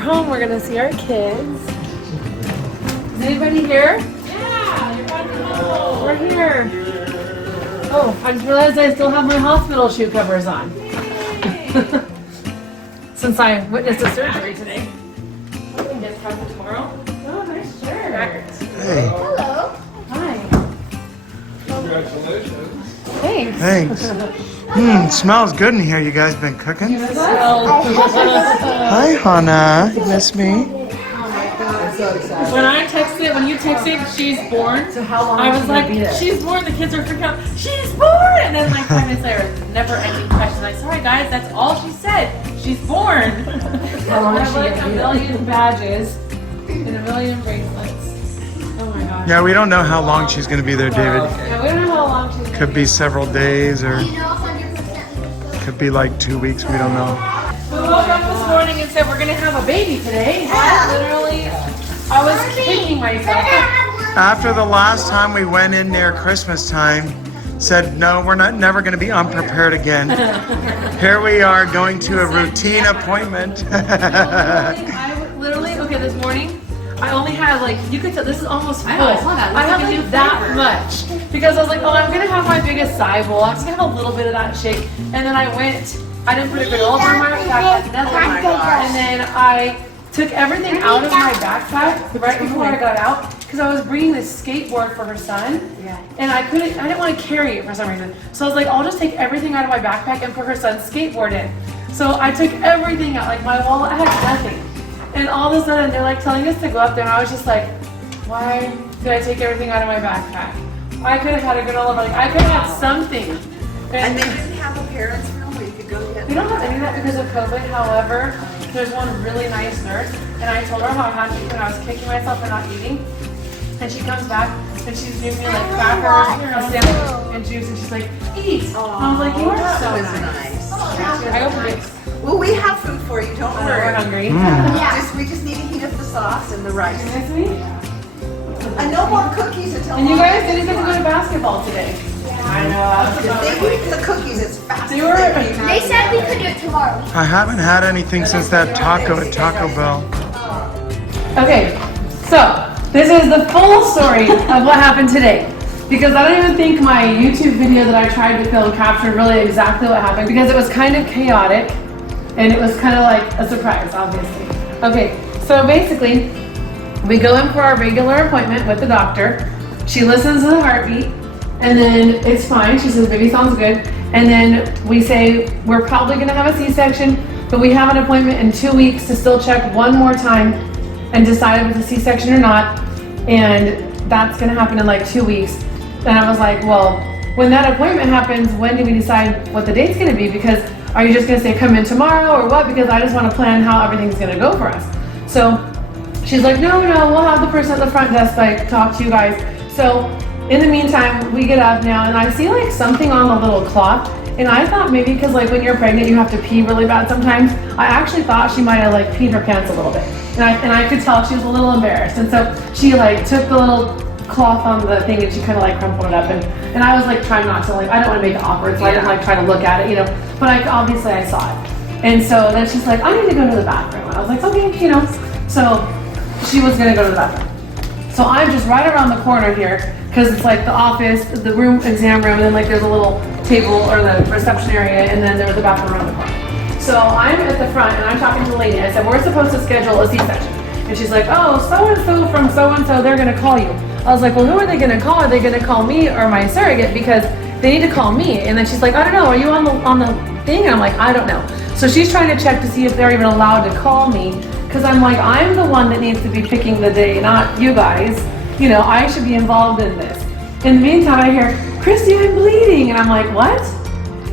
we're home. We're gonna see our kids. Is anybody here? Yeah, you're about to home. We're here. Oh, I just realized I still have my hospital shoe covers on. Since I witnessed a surgery today. I can get covered tomorrow. Oh, nice shirt. Hey. Hello. Hi. Congratulations. Thanks. Thanks. Smells good in here. You guys been cooking? Hi, Hannah. You miss me? When you texted, she's born. So how long? I was like, she's born. The kids are freaking out. She's born. And then like 5 minutes later, never-ending question. Like, sorry guys, that's all she said. She's born. How long is she like a million badges and a million bracelets. Oh my gosh. Yeah, we don't know how long she's going to be there, David. Yeah, we don't know how long she's. Could be several days or could be like 2 weeks. We don't know. We woke up this morning and said we're gonna have a baby today. Literally, I was kicking myself. After the last time we went in near Christmas time, said no, we're never going to be unprepared again. Here we are going to a routine appointment. I literally, okay, this morning, I only had like, you could tell, this is almost full. I had like that much. Because I was like, oh, I'm going to have my biggest side bowl. I'm just going to have a little bit of that shake. And then I didn't put a granola bar in my backpack, nothing. And then I took everything out of my backpack right before I got out. Because I was bringing this skateboard for her son, and I didn't want to carry it for some reason. So I was like, I'll just take everything out of my backpack and put her son's skateboard in. So I took everything out, like my wallet, I had nothing. And all of a sudden, they're like telling us to go up there, and I was just like, why did I take everything out of my backpack? I could have had a granola bar, like I could have had something. And they didn't have a parents' room where you could go get. We don't have any of that because of COVID, however, there's one really nice nurse, and I told her how happy when I was kicking myself for not eating. And she comes back and she's giving me like crackers, a sandwich, and juice, and she's like, eat. And I was like, you are so nice. I opened it. Well, we have food for you. Don't worry. We're hungry. We just need to heat up the sauce and the rice. Nice meat. And no more cookies until. And you guys didn't get to go to basketball today. I know. They eat the cookies as fast. They were. They said we could do it tomorrow. I haven't had anything since that taco at Taco Bell. Okay, so this is the full story of what happened today. Because I don't even think my YouTube video that I tried to film captured really exactly what happened, because it was kind of chaotic and it was kind of like a surprise, obviously. Okay, so basically, we go in for our regular appointment with the doctor. She listens to the heartbeat, and then it's fine. She says, baby sounds good. And then we say, we're probably gonna have a C-section, but we have an appointment in 2 weeks to still check one more time and decide if it's a C-section or not. And that's gonna happen in like 2 weeks. And I was like, well, when that appointment happens, when do we decide what the date's gonna be? Because are you just gonna say come in tomorrow or what? Because I just wanna plan how everything's gonna go for us. So she's like, no, we'll have the person at the front desk like talk to you guys. So in the meantime, we get up now and I see like something on the little cloth. And I thought maybe because like when you're pregnant, you have to pee really bad sometimes. I actually thought she might have like peed her pants a little bit. And I could tell she was a little embarrassed. And so she like took the little cloth on the thing and she kind of like crumpled it up. And I was like trying not to, like, I don't want to make it awkward. So I didn't like try to look at it, you know. But obviously I saw it. And so then she's like, I need to go to the bathroom. And I was like, okay, you know. So she was going to go to the bathroom. So I'm just right around the corner here because it's like the office, the room, exam room, and then like there's a little table or the reception area, and then there's a bathroom around the corner. So I'm at the front and I'm talking to the lady. I said, we're supposed to schedule a C-section. And she's like, oh, so-and-so from so-and-so, they're gonna call you. I was like, well, who are they gonna call? Are they gonna call me or my surrogate? Because they need to call me. And then she's like, I don't know, are you on the thing? And I'm like, I don't know. So she's trying to check to see if they're even allowed to call me. Because I'm like, I'm the one that needs to be picking the day, not you guys. You know, I should be involved in this. In the meantime, I hear, Christy, I'm bleeding. And I'm like, what?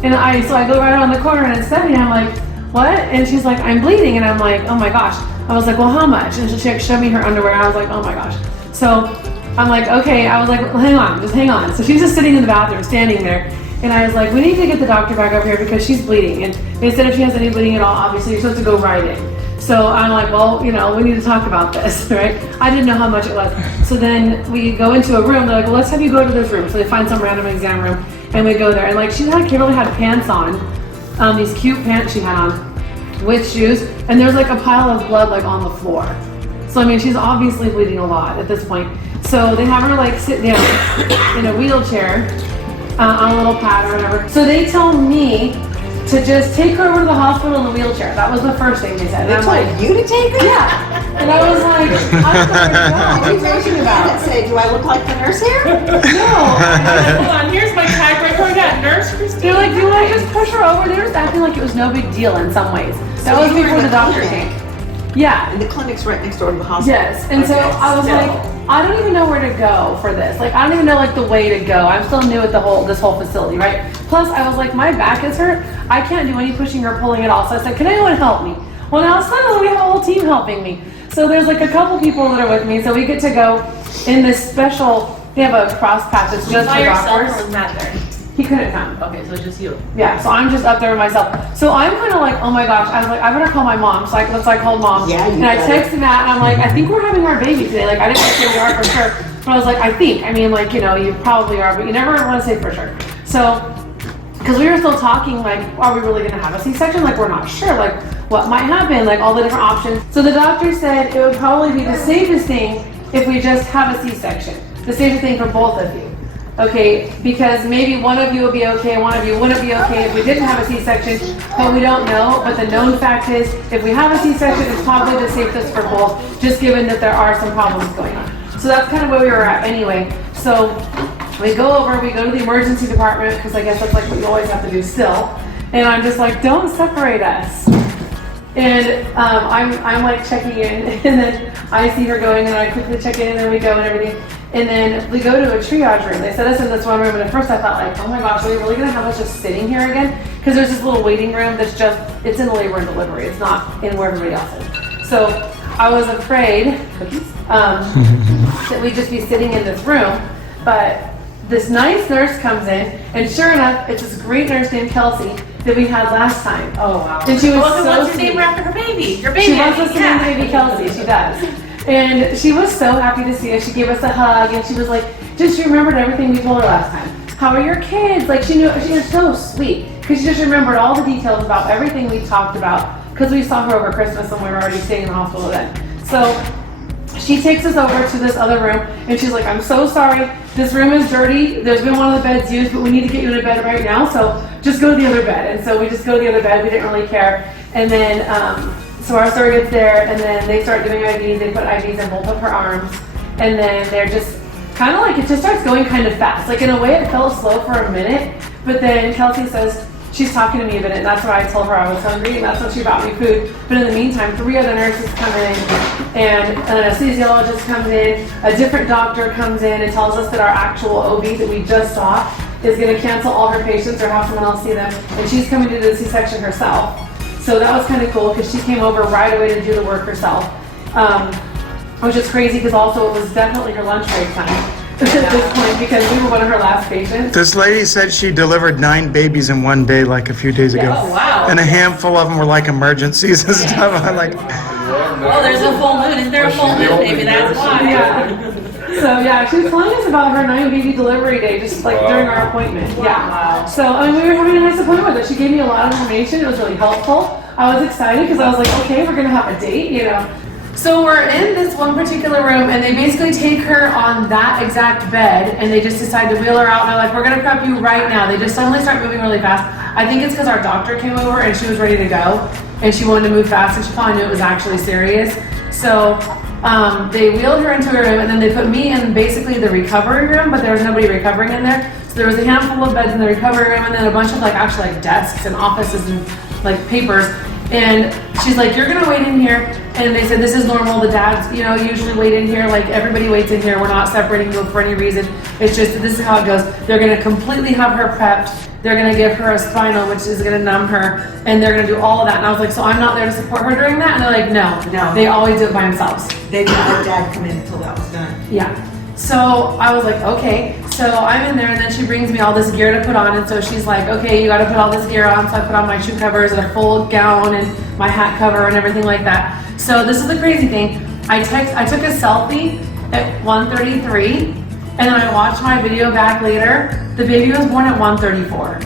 And so I go right around the corner and it's Stephanie. I'm like, what? And she's like, I'm bleeding. And I'm like, oh my gosh. I was like, well, how much? And she showed me her underwear. I was like, oh my gosh. So I'm like, okay. I was like, well, hang on, just hang on. So she's just sitting in the bathroom, standing there. And I was like, we need to get the doctor back over here because she's bleeding. And they said if she has any bleeding at all, obviously you're supposed to go right in. So I'm like, well, you know, we need to talk about this, right? I didn't know how much it was. So then we go into a room. They're like, well, let's have you go to this room. So they find some random exam room, and we go there. And like, Kimberly had pants on, these cute pants she had on. with shoes, and there's like a pile of blood like on the floor. So I mean, she's obviously bleeding a lot at this point. So they have her like sit down in a wheelchair on a little pad or whatever. So they tell me to just take her over to the hospital in the wheelchair. That was the first thing they said. They told you to take her? Yeah. And I was like, I'm sorry, what are you talking about? Say, do I look like the nurse here? No. Hold on, here's my tag right here. I got nurse Kristine. They're like, do I just push her over? They were just acting like it was no big deal in some ways. That was you were before in the doctor clinic. came. Yeah. And the clinic's right next door to the hospital. Yes. And so Okay, I was like, I don't even know where to go for this. Like, I don't even know like the way to go. I'm still new at this whole facility, right? Plus, I was like, my back is hurt. I can't do any pushing or pulling at all. So I said, can anyone help me? Well, now suddenly we have a whole team helping me. So there's like a couple people that are with me. So we get to go in this special. They have a cross path that's just By for yourself or doctors. was Matt there? He couldn't come. Okay, so just you. Yeah, so I'm just up there with myself. So I'm kind of like, oh my gosh. I was like, I better call my mom. So I called mom. Yeah, you And I better. texted Matt, and I'm like, I think we're having our baby today. Like, I didn't say we are for sure, but I was like, I think. I mean, like, you know, you probably are, but you never want to say for sure. So, because we were still talking, like, are we really going to have a C-section? Like, we're not sure. Like, what might happen? Like, all the different options. So the doctor said it would probably be the safest thing if we just have a C-section. The safest thing for both of you. Okay, because maybe one of you will be okay, one of you wouldn't be okay if we didn't have a C-section, but we don't know. But the known fact is, if we have a C-section, it's probably the safest for both, just given that there are some problems going on. So that's kind of where we were at anyway. So we go to the emergency department, because I guess that's like what you always have to do still. And I'm just like, don't separate us. And I'm like checking in, and then I see her going, and I quickly check in, and then we go and everything. And then we go to a triage room. They set us in this one room, and at first I thought like, oh my gosh, are we really gonna have us just sitting here again? Because there's this little waiting room that's it's in labor and delivery. It's not in where everybody else is. So I was afraid that we'd just be sitting in this room, but this nice nurse comes in, and sure enough, it's this great nurse named Kelsey that we had last time. Oh wow. And she was Well, so what's her name sweet. after her baby? Your baby. She wants us to name yeah. baby Kelsey. She does. And she was so happy to see us. She gave us a hug, and she was like, just remembered everything we told her last time. How are your kids? Like, she was so sweet, because she just remembered all the details about everything we talked about, because we saw her over Christmas and we were already staying in the hospital then. So she takes us over to this other room, and she's like, I'm so sorry. This room is dirty. There's been one of the beds used, but we need to get you in a bed right now, so just go to the other bed. And so we just go to the other bed. We didn't really care. And then, so our surrogate's there, and then they start doing IVs. They put IVs in both of her arms, and then they're just kind of like, it just starts going kind of fast. Like, in a way, it felt slow for a minute, but then Kelsey says, she's talking to me a minute, and that's why I told her I was hungry, and that's when she brought me food. But in the meantime, 3 other nurses come in, and an anesthesiologist comes in, a different doctor comes in and tells us that our actual OB that we just saw is going to cancel all her patients or have someone else see them, and she's coming to do the C-section herself. So that was kind of cool, because she came over right away to do the work herself, which is crazy, because also it was definitely her lunch break time at this point, because we were one of her last patients. This lady said she delivered 9 babies in one day, like a few days ago. Oh wow. And a handful of them were like emergencies and stuff. I'm like, Well, there's a full moon. Is there a full moon? Maybe that's why. Yeah. So yeah, she was telling us about her 9 baby delivery day, just like during our appointment. Yeah. Wow. So I mean, we were having a nice appointment with her. She gave me a lot of information. It was really helpful. I was excited because I was like, okay, we're gonna have a date, you know. So we're in this one particular room, and they basically take her on that exact bed, and they just decide to wheel her out, and they're like, we're gonna prep you right now. They just suddenly start moving really fast. I think it's because our doctor came over and she was ready to go, and she wanted to move fast, and she probably knew it was actually serious. So they wheeled her into a room, and then they put me in basically the recovery room, but there was nobody recovering in there. So there was a handful of beds in the recovery room, and then a bunch of like actually like desks and offices and like papers. And she's like, you're gonna wait in here. And they said, this is normal. The dads, you know, usually wait in here. Like, everybody waits in here. We're not separating them for any reason. It's just, this is how it goes. They're gonna completely have her prepped. They're gonna give her a spinal, which is gonna numb her. And they're gonna do all of that. And I was like, so I'm not there to support her during that? And they're like, no. No. They always do it by themselves. They didn't let Dad come in until that was done. Yeah. So I was like, okay. So I'm in there, and then she brings me all this gear to put on, and so she's like, okay, you gotta put all this gear on. So I put on my shoe covers and a full gown and my hat cover and everything like that. So this is the crazy thing. I took a selfie at 1:33, and then I watched my video back later. The baby was born at 1:34.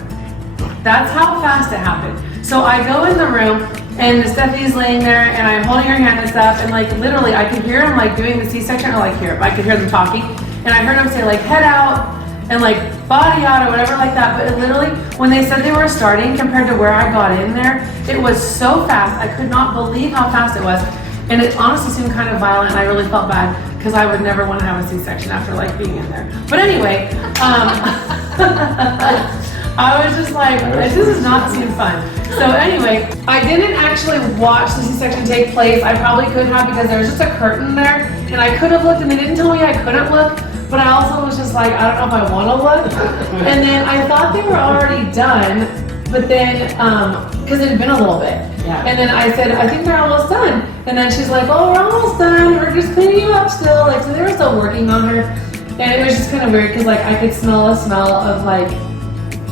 That's how fast it happened. So I go in the room, And Stephanie's laying there, and I'm holding her hand and stuff, and like literally, I could hear them like doing the C-section, or like here, I could hear them talking, and I heard them say like head out and like body out or whatever like that. But it literally, when they said they were starting compared to where I got in there, it was so fast. I could not believe how fast it was, and it honestly seemed kind of violent. And I really felt bad because I would never want to have a C-section after like being in there. But anyway, I was just like, this does not seem fun. So anyway, I didn't actually watch the C-section take place. I probably could have because there was just a curtain there, and I could have looked, and they didn't tell me I couldn't look, but I also was just like, I don't know if I want to look. And then I thought they were already done, but then, because it had been a little bit. Yeah. And then I said, I think they're almost done. And then she's like, oh, we're almost done. We're just cleaning you up still. Like, so they were still working on her. And it was just kind of weird because like I could smell a smell of like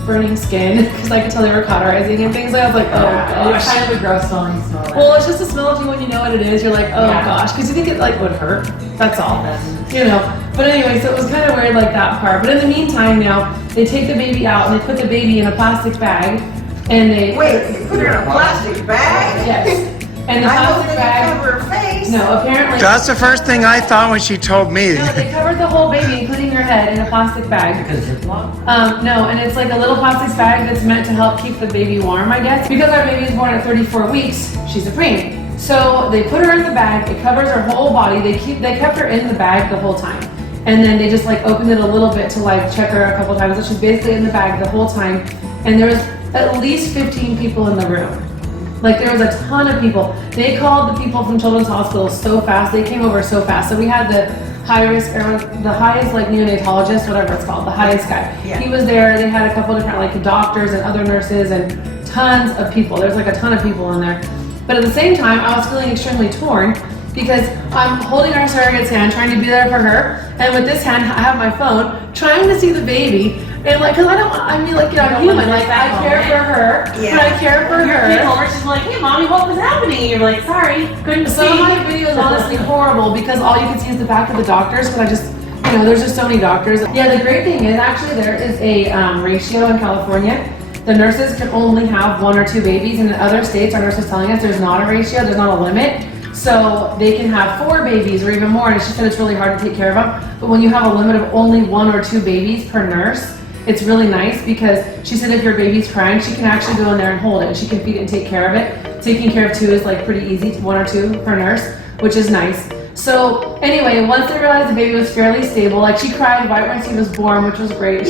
burning skin because I could tell they were cauterizing and things. Like, I was like, oh gosh. It's kind of a gross smelling smell. Well, it's just a smell of you when you know what it is. You're like, oh gosh, because you think it like would hurt. That's all. You know. But anyway, so it was kind of weird like that part. But in the meantime now, they take the baby out and they put the baby in a plastic bag and they Wait, you put her in a plastic bag? Yes. And the I hope plastic they bag. cover her face. No, apparently. That's the first thing I thought when she told me. No, they covered the whole baby, including her head, in a plastic bag. Because it's long. No, and it's like a little plastic bag that's meant to help keep the baby warm, I guess. Because our baby is born at 34 weeks, she's a preemie. So they put her in the bag, it covers her whole body. They kept her in the bag the whole time. And then they just like opened it a little bit to like check her a couple times. So she's basically in the bag the whole time. And there was at least 15 people in the room. Like there was a ton of people. They called the people from Children's Hospital so fast. They came over so fast. So we had the highest like neonatologist, whatever it's called, the highest guy. Yeah. He was there. They had a couple different like doctors and other nurses and tons of people. There's like a ton of people in there. But at the same time, I was feeling extremely torn because I'm holding our surrogate's hand, trying to be there for her. And with this hand, I have my phone, trying to see the baby. And like, cause I'm human. Like I care for her, but I care for Your kid her. over, she's like, hey mommy, what was happening? You're like, sorry, couldn't see. Some of my video is honestly horrible because all you can see is the back of the doctors. Because I just, there's just so many doctors. Yeah, the great thing is actually there is a ratio in California. The nurses can only have 1 or 2 babies, and in other states, our nurse is telling us there's not a ratio, there's not a limit. So they can have 4 babies or even more, and she said it's really hard to take care of them. But when you have a limit of only 1 or 2 babies per nurse, it's really nice because she said if your baby's crying, she can actually go in there and hold it. She can feed it and take care of it. Taking care of 2 is like pretty easy, 1 or 2 per nurse, which is nice. So anyway, once they realized the baby was fairly stable, like she cried right when she was born, which was great.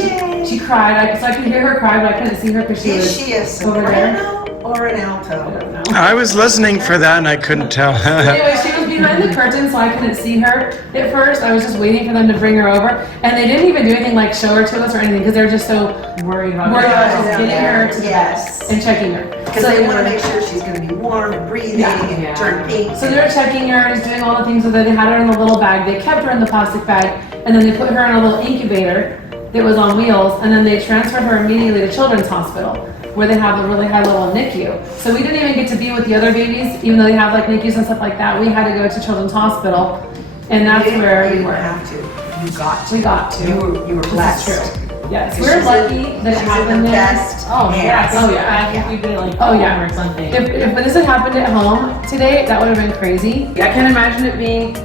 She cried, so I could hear her cry, but I couldn't see her because she Is was she a over there. soprano or an alto? I don't know. I was listening for that and I couldn't tell. Anyway, she was behind the curtain, so I couldn't see her at first. I was just waiting for them to bring her over, and they didn't even do anything like show her to us or anything because they were just so worried about just getting her to the bed and checking her. Because they want to make sure she's going to be warm and breathing and turn pink. So they were checking her and doing all the things so that they had her in the little bag. They kept her in the plastic bag, and then they put her in a little incubator that was on wheels, and then they transferred her immediately to Children's Hospital, where they have a really high level NICU. So we didn't even get to be with the other babies, even though they have like NICUs and stuff like that. We had to go to Children's Hospital, and that's where we You were. didn't have to. You got to. We got to. You were blessed. This is true. Yes, She's we're lucky that it she's in happened the there. best Oh yeah, hands. Oh, yeah. I think we'd be like, Oh, yeah. or something. If this had happened at home today, that would have been crazy. I can't imagine it being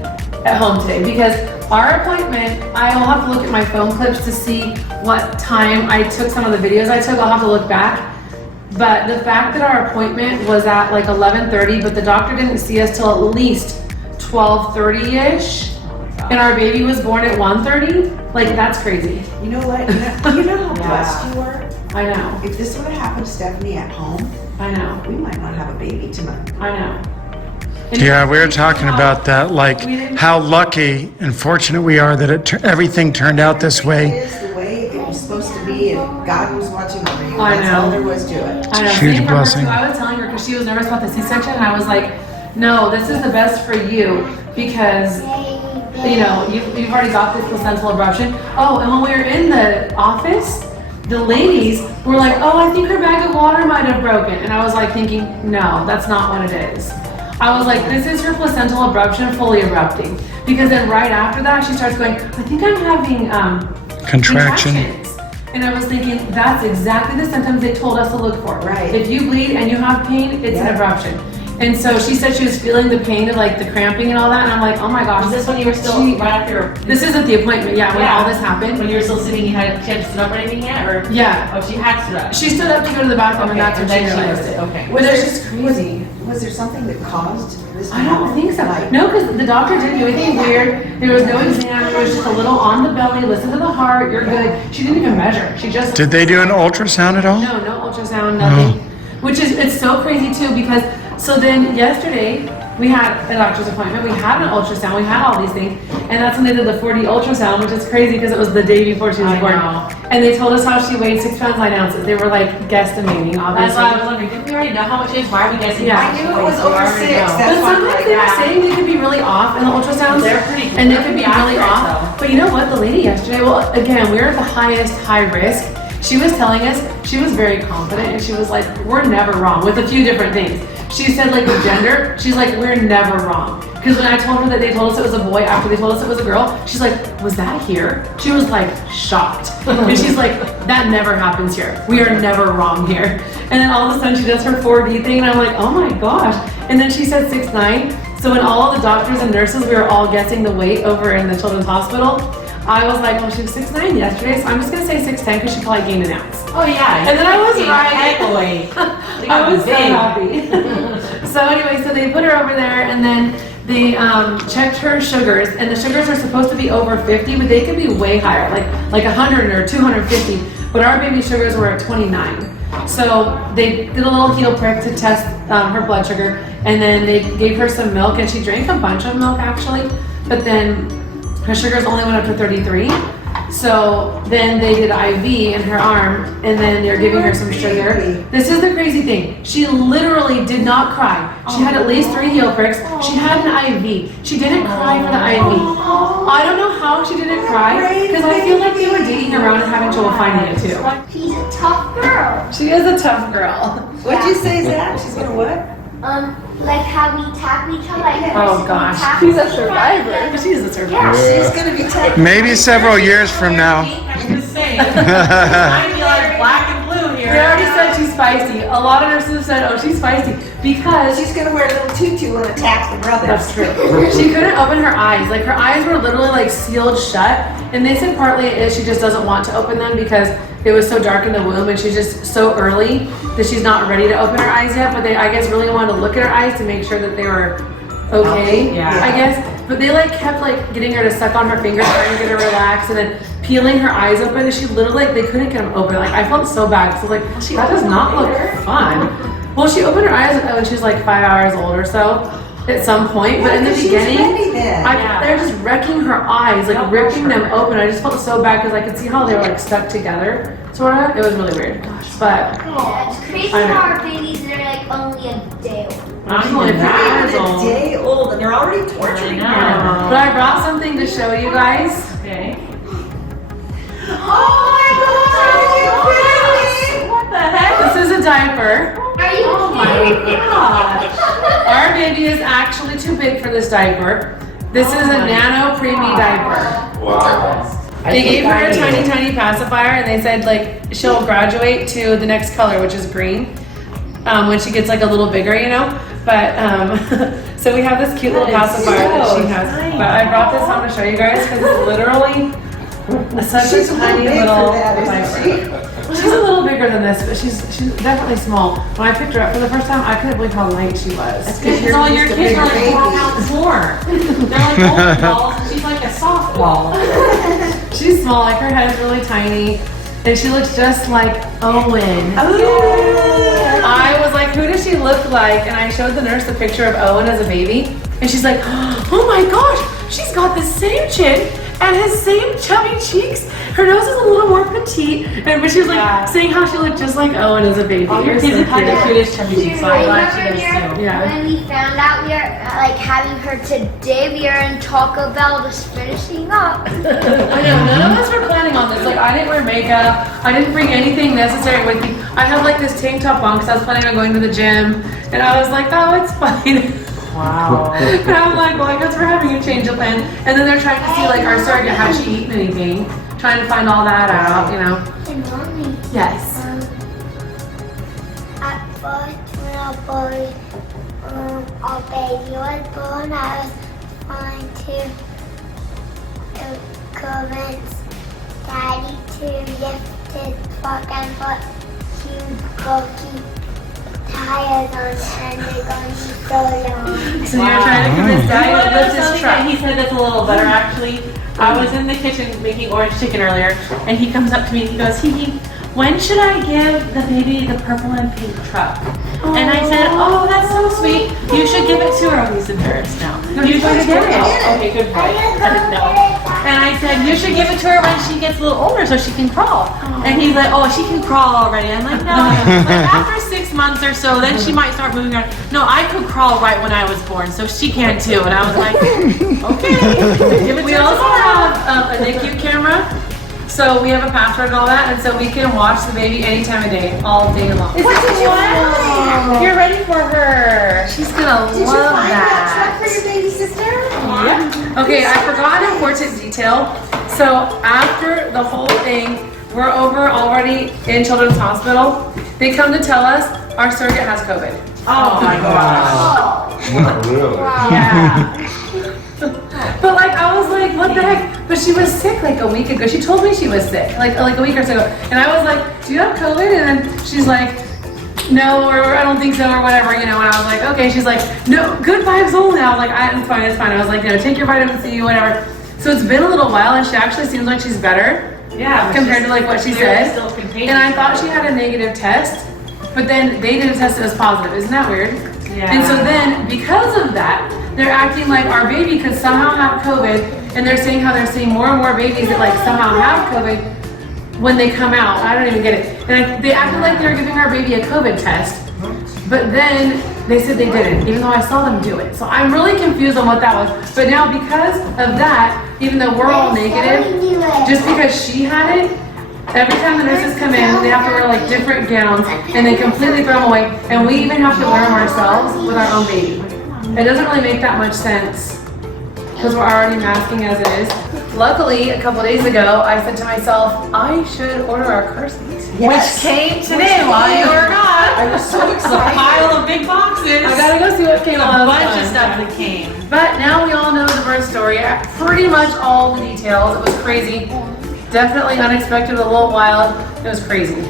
at home today because our appointment, I will have to look at my phone clips to see what time I took some of the videos I took. I'll have to look back. But the fact that our appointment was at like 11:30, but the doctor didn't see us till at least 12:30-ish, and our baby was born at 1:30, like that's crazy. You know what? You know how blessed you were? I know, If this would have happened to Stephanie at home, I know, we might not have a baby tonight. I know. And Yeah, we were talking about that, like how lucky and fortunate we are that everything turned out this It way. is the way it was supposed to be, and God was watching over you. I That's know. all there was to it. I know. Huge Same for her, blessing. too. I was telling her because she was nervous about the C-section, and I was like, no, this is the best for you because you've already got this placental abruption. Oh, and when we were in the office, the ladies were like, oh, I think her bag of water might have broken. And I was like thinking, no, that's not what it is. I was like, this is her placental abruption fully erupting. Because then right after that, she starts going, I think I'm having Contraction. contractions. And I was thinking, that's exactly the symptoms they told us to look for. Right. If you bleed and you have pain, it's an Yeah. eruption. And so she said she was feeling the pain of like the cramping and all that, and I'm like, oh my gosh. Was this when you were still right after? This isn't the appointment, yeah, when Yeah. all this happened. When you were still sitting, she hadn't stood up or anything yet, or? Yeah. Oh, she had stood up. She stood up to go to the bathroom, and that's when she then realized it. Okay. Well, that's just crazy. Was there something that caused this? I don't think so. No, because the doctor didn't do anything weird. There was no exam. It was just a little on the belly. Listen to the heart. You're good. She didn't even measure. She just Did they do an ultrasound at all? no ultrasound, nothing. Which is it's so crazy too because so then yesterday we had a doctor's appointment. We had an ultrasound. We had all these things, and that's when they did the 4D ultrasound, which is crazy because it was the day before she was I born. know. And they told us how she weighed 6 pounds 9 ounces. They were like guesstimating, That's obviously. why I was wondering, didn't we already know how much it is? Why are we guessing? Yeah. I knew it was We over already 6. know. But That's why I'm sometimes like, they were yeah. saying they could be really off in the ultrasounds. They're pretty. And they could be really accurate, off. But you know what? The lady yesterday, well, again, we were at the highest high risk. She was telling us, she was very confident, and she was like, we're never wrong with a few different things. She said, like, the gender, she's like, we're never wrong. Because when I told her that they told us it was a boy after they told us it was a girl, she's like, was that here? She was like shocked. And she's like, that never happens here. We are never wrong here. And then all of a sudden she does her 4D thing, and I'm like, oh my gosh. And then she said 6'9". So when all of the doctors and nurses, we were all guessing the weight over in the children's hospital, I was like, well, she was 6'9" yesterday, so I'm just gonna say 6'10" because she probably gained an ounce. Oh yeah. And then I was right. I was so big. happy. So anyway, so they put her over there, and then they checked her sugars, and the sugars are supposed to be over 50, but they could be way higher, like 100 or 250. But our baby sugars were at 29. So they did a little heel prick to test her blood sugar, and then they gave her some milk, and she drank a bunch of milk actually, but then her sugars only went up to 33. So then they did IV in her arm, and then they're giving her some sugar. This is the crazy thing. She literally did not cry. She had at least 3 heel pricks. She had an IV. She didn't cry for the IV. I don't know how she didn't cry, because I feel like they were dating around and having trouble finding it too. She's a tough girl. She is a tough girl. What'd you say, Zach? She's gonna what? Like how we tackle each other. Like Oh, gosh. She's a survivor. She is a survivor. She's gonna be taking. Maybe several years from now. I'm just saying. I feel like black and blue here. They already said she's feisty. A lot of nurses have said, oh, she's feisty because She's gonna wear a little tutu and attack the brothers. that's true. She couldn't open her eyes. Like her eyes were literally like sealed shut. And they said partly it is she just doesn't want to open them because it was so dark in the womb and she's just so early that she's not ready to open her eyes yet. But they, I guess, really wanted to look at her eyes to make sure that they were okay. Yeah. I guess. But they like kept like getting her to suck on her fingers, trying to get her relaxed, and then peeling her eyes open. And she literally like they couldn't get them open. Like I felt so bad. So like that does not look fun. Well, she opened her eyes when she was like 5 hours old or so. At some point, but in the beginning, they're just wrecking her eyes, like ripping them open. I just felt so bad because I could see how they were like stuck together, sort of. It was really weird. But Yeah, it's crazy I know. how our babies are like only a day old. I'm only 5 years They're old. a day old and they're already torturing I her. know. but I brought something to show you guys. Okay. Oh my God! What the heck? This is a diaper. Are you Oh my kidding? gosh. Our baby is actually too big for this diaper. This is a nano preemie diaper. Wow. They gave her a tiny pacifier, and they said like she'll graduate to the next color, which is green, when she gets like a little bigger, you know. But so we have this cute little pacifier that she has. But I brought this home to show you guys because it's literally such She's a a tiny little big little for that, isn't diaper. She's a little bigger than this, but she's definitely small. When I picked her up for the first time, I couldn't believe how light she was. Because all your kids are like 4 pounds more. They're like bowling balls, and she's like a softball. She's small, like her head is really tiny, and she looks just like Owen. I was like, who does she look like? And I showed the nurse the picture of Owen as a baby, and she's like, oh my gosh, she's got the same chin and his same chubby cheeks. Her nose is a little more petite, but she was like saying how she looked just like Owen as a baby. All your You're kids so have had the cute. cutest chubby cheeks, so I'm glad she does too. Yeah. When we found out we are like having her today, we are in Taco Bell just finishing up. I know, none of us were planning on this. Like, I didn't wear makeup. I didn't bring anything necessary with me. I had like this tank top on because I was planning on going to the gym, and I was like, oh, it's fine. Wow. And I'm like, well, I guess we're having a change of plan. And then they're trying to see like our surrogate, has she eaten anything? Trying to find all that out, you know. And mommy, Yes. first when our baby was born, I was trying to convince Daddy to lift his fucking foot huge bulky tires on it, and they're going to be so long. So you're trying to convince You Daddy wanna to know lift his something truck. that he said that's a little better actually? I was in the kitchen making orange chicken earlier, and he comes up to me and he goes, Hee, when should I give the baby the purple and pink truck? And I said, oh, that's so sweet. You should give it to her. Oh, he's embarrassed now. You should give it. Oh, okay, good boy. I didn't know. And I said, you should give it to her when she gets a little older so she can crawl. And he's like, oh, she can crawl already. I'm like, no. Like after 6 months or so, then she might start moving around. No, I could crawl right when I was born, so she can too. And I was like, okay. Give it to We her also tomorrow. have a NICU camera, so we have a password and all that, and so we can watch the baby any time of day, all day long. What did you want? You're ready for her. She's gonna Did you love find that that. truck for your baby sister? Yeah. Okay, I forgot an important detail. So after the whole thing, we're over already in Children's Hospital. They come to tell us our surrogate has COVID. Oh my gosh. Not really. Yeah. But like I was like, what the heck? But she was sick like a week ago. She told me she was sick like a week or so ago. And I was like, do you have COVID? And then she's like, no, or I don't think so, or whatever, you know. And I was like, okay. She's like, no, good vibes only. I was like, it's fine, it's fine. I was like, take your vitamin C, whatever. So it's been a little while, and she actually seems like she's better. Yeah. Compared to like what she said. Still contagious. And I thought she had a negative test, but then they did a test that was positive. Isn't that weird? Yeah. And so then, because of that, they're acting like our baby could somehow have COVID, and they're saying how they're seeing more and more babies that like somehow have COVID when they come out. I don't even get it. And they acted like they were giving our baby a COVID test, but then they said they didn't, even though I saw them do it. So I'm really confused on what that was. But now because of that, even though we're all negative, just because she had it, every time the nurses come in, they have to wear like different gowns, and they completely throw them away. And we even have to wear them ourselves with our own baby. It doesn't really make that much sense because we're already masking as it is. Luckily, a couple days ago, I said to myself, I should order our car seats. Yes. Which came today while you were gone. I was so It's a excited. pile of big boxes. I gotta go see what came a out. bunch of stuff that came. But now we all know the birth story, pretty much all the details. It was crazy. Definitely unexpected, a little wild. It was crazy.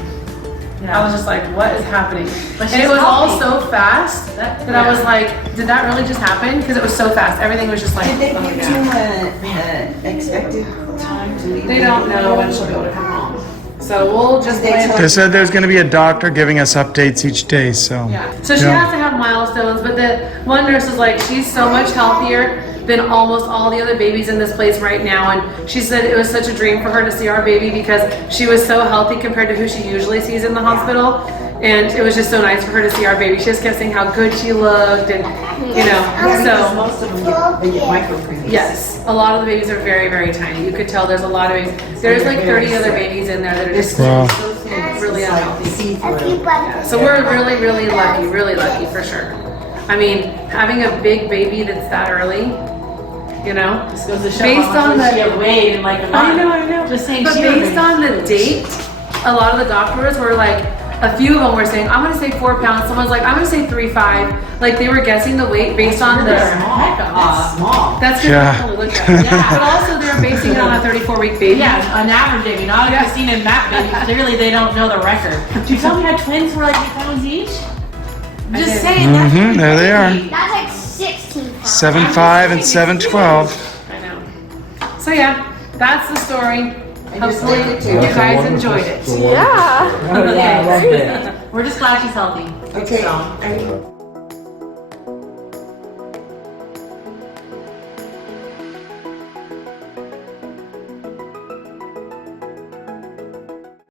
I was just like, what is happening? But And it she's was all healthy. so fast that I was like, did that really just happen? Because it was so fast. Everything was just like, Did they oh my give God. you an expected time to leave? They don't know when she'll be able to come home. So we'll just plan. They said there's going to be a doctor giving us updates each day, so. Yeah. So she Yeah. has to have milestones, but the one nurse was like, she's so much healthier than almost all the other babies in this place right now. And she said it was such a dream for her to see our baby because she was so healthy compared to who she usually sees in the hospital. And it was just so nice for her to see our baby. She just kept saying how good she looked and, you know, Yeah, because so. most of them they get micro preemies. Yes, a lot of the babies are very, very tiny. You could tell there's a lot of babies. There's like 30 other babies in there that are just Wow. really It's like unhealthy. see-through. So we're really lucky for sure. I mean, having a big baby that's that early, you know, This goes to show based how on much the, she had weighed in like a month. I know. Just saying But she based on the date, a lot of the doctors were like, a few of them were saying, I'm gonna say 4 pounds. Someone's like, I'm gonna say 3'5". Like they were guessing the weight based on the. That's small. That's good Yeah. to look at. Yeah. But also they're basing it on a 34-week baby. Yeah, an average baby, not a Kristine and Matt baby. Clearly they don't know the record. Did you tell me how twins were like 8 pounds each? I Just did. saying, that's Mhm, there they are. crazy. That's like 16 pounds. 7'5" and 7'12". I know. So yeah, that's the story. Hopefully like it too. you That's a guys wonderful- enjoyed it. it's a wonderful story. Yeah, I love that. We're just glad she's healthy. Okay. So.